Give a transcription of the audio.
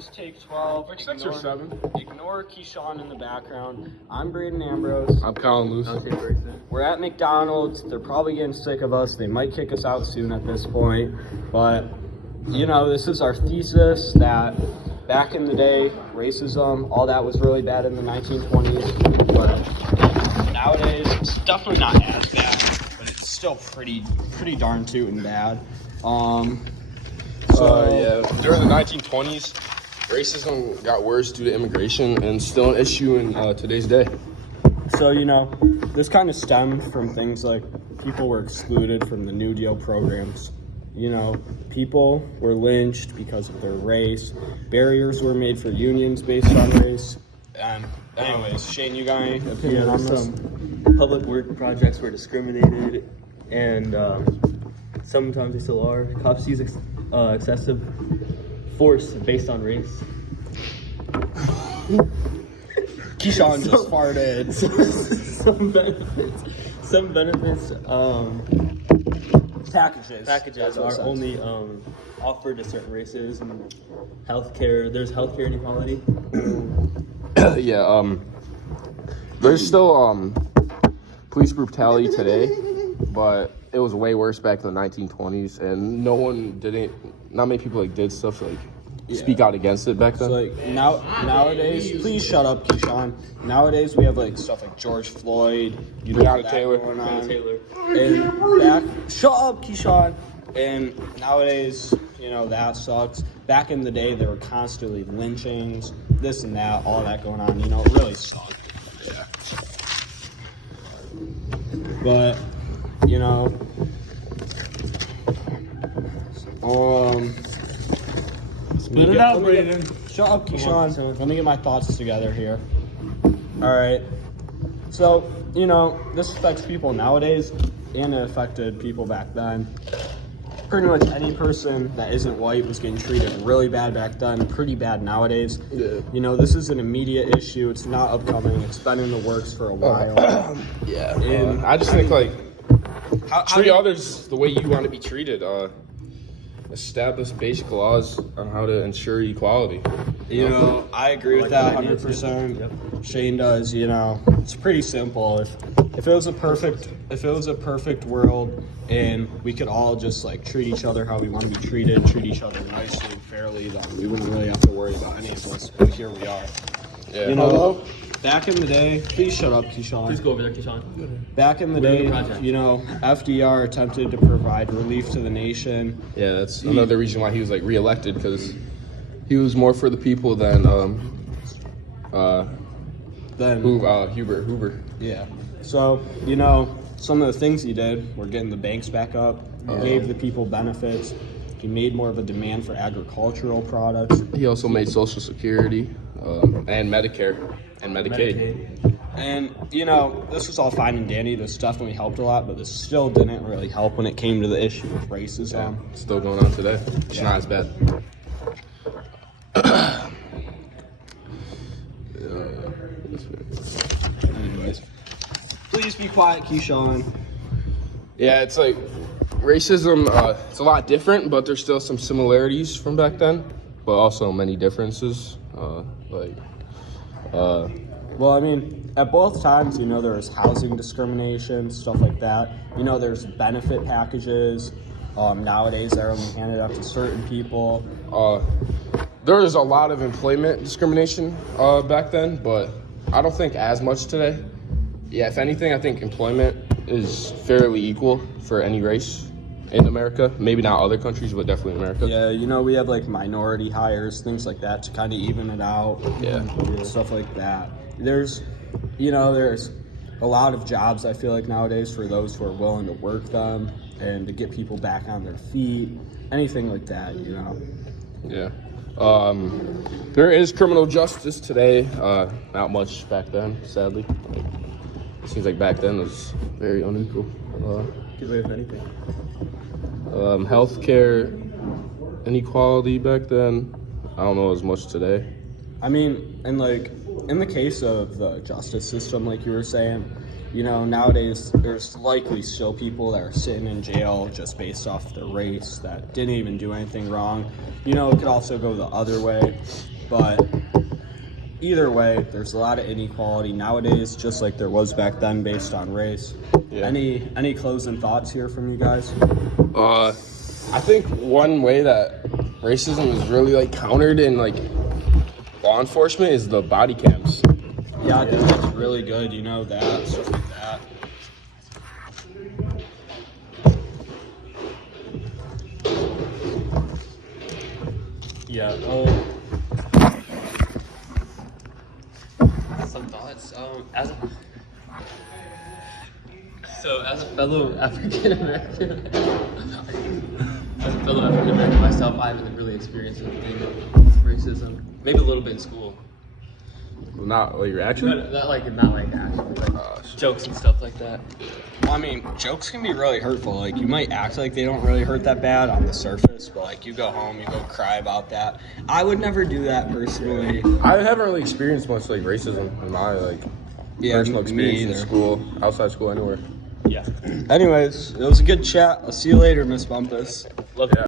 is take 12. Like 6 or 7. Ignore Keyshawn in the background. I'm Braden Ambrose. I'm Colin Luce. We're at McDonald's. They're probably getting sick of us. They might kick us out soon at this point. But, you know, this is our thesis that back in the day, racism, all that was really bad in the 1920s. But nowadays, it's definitely not as bad, but it's still pretty darn tootin' bad. During the 1920s, racism got worse due to immigration and still an issue in today's day. So, you know, this kind of stemmed from things like people were excluded from the New Deal programs. You know, people were lynched because of their race. Barriers were made for unions based on race. Anyways, Shane, you got any opinion on this? Some public work projects were discriminated, and sometimes they still are. Cops use excessive force based on race. Keyshawn just farted. Some benefits. Packages are only offered to certain races, and healthcare. There's healthcare inequality. There's still police brutality today, but it was way worse back in the 1920s, and not many people did stuff speak out against it back then. So nowadays, please shut up, Keyshawn. Nowadays we have stuff like George Floyd, Breonna Taylor. Shut up, Keyshawn. And nowadays, you know, that sucks. Back in the day, there were constantly lynchings, this and that, all that going on. You know, it really sucked. Yeah. But, you know, Spit it out, Braden. Shut up, Keyshawn. Let me get my thoughts together here. All right. So, you know, this affects people nowadays, and it affected people back then. Pretty much any person that isn't white was getting treated really bad back then, pretty bad nowadays. Yeah. You know, this is an immediate issue. It's not upcoming. It's been in the works for a while. I just think treat others the way you want to be treated. Establish basic laws on how to ensure equality. You know, I agree with that 100%. Yep. Shane does. You know, it's pretty simple. If it was a perfect world, and we could all just treat each other how we want to be treated, treat each other nicely and fairly, then we wouldn't really have to worry about any of us. But here we are. Yeah. You know, back in the day, please shut up, Keyshawn. Please go over there, Keyshawn. Back in the day, you know, FDR attempted to provide relief to the nation. Yeah, that's another reason why he was reelected, because he was more for the people than Hoover. Yeah. So, you know, some of the things he did were getting the banks back up. He gave the people benefits. He made more of a demand for agricultural products. He also made Social Security and Medicare and Medicaid. And, you know, this was all fine and dandy. This definitely helped a lot, but this still didn't really help when it came to the issue of racism. Yeah, it's still going on today. It's not as bad. Anyways, please be quiet, Keyshawn. Yeah, it's racism, it's a lot different, but there's still some similarities from back then, but also many differences. Well, I mean, at both times, you know, there was housing discrimination, stuff like that. You know, there's benefit packages. Nowadays, they're only handed out to certain people. There is a lot of employment discrimination back then, but I don't think as much today. Yeah, if anything, I think employment is fairly equal for any race in America. Maybe not other countries, but definitely America. Yeah, you know, we have minority hires, things like that to kind of even it out. Yeah. Stuff like that. There's a lot of jobs, I feel nowadays, for those who are willing to work them and to get people back on their feet, anything like that, you know. Yeah. There is criminal justice today. Not much back then, sadly. It seems like back then was very unequal. Get away with anything. Healthcare inequality back then, I don't know as much today. I mean, and in the case of the justice system, like you were saying, You know, nowadays there's likely still people that are sitting in jail just based off their race that didn't even do anything wrong. You know, it could also go the other way, but either way, there's a lot of inequality nowadays, just like there was back then based on race. Yeah. Any closing thoughts here from you guys? I think one way that racism is really like countered in like law enforcement is the body cams. Yeah, I think that's really good, you know, that, stuff like that. Yeah. Some thoughts. As a fellow African American, myself, I haven't really experienced anything with racism. Maybe a little bit in school. Not like you're actually. Not like actually, like jokes and stuff like that. Well, I mean, jokes can be really hurtful. Like, you might act like they don't really hurt that bad on the surface, but like you go home, you go cry about that. I would never do that personally. I haven't really experienced much like racism in my like personal experience in school, outside school, anywhere. Yeah. Anyways, it was a good chat. I'll see you later, Ms Bumpus. Love you.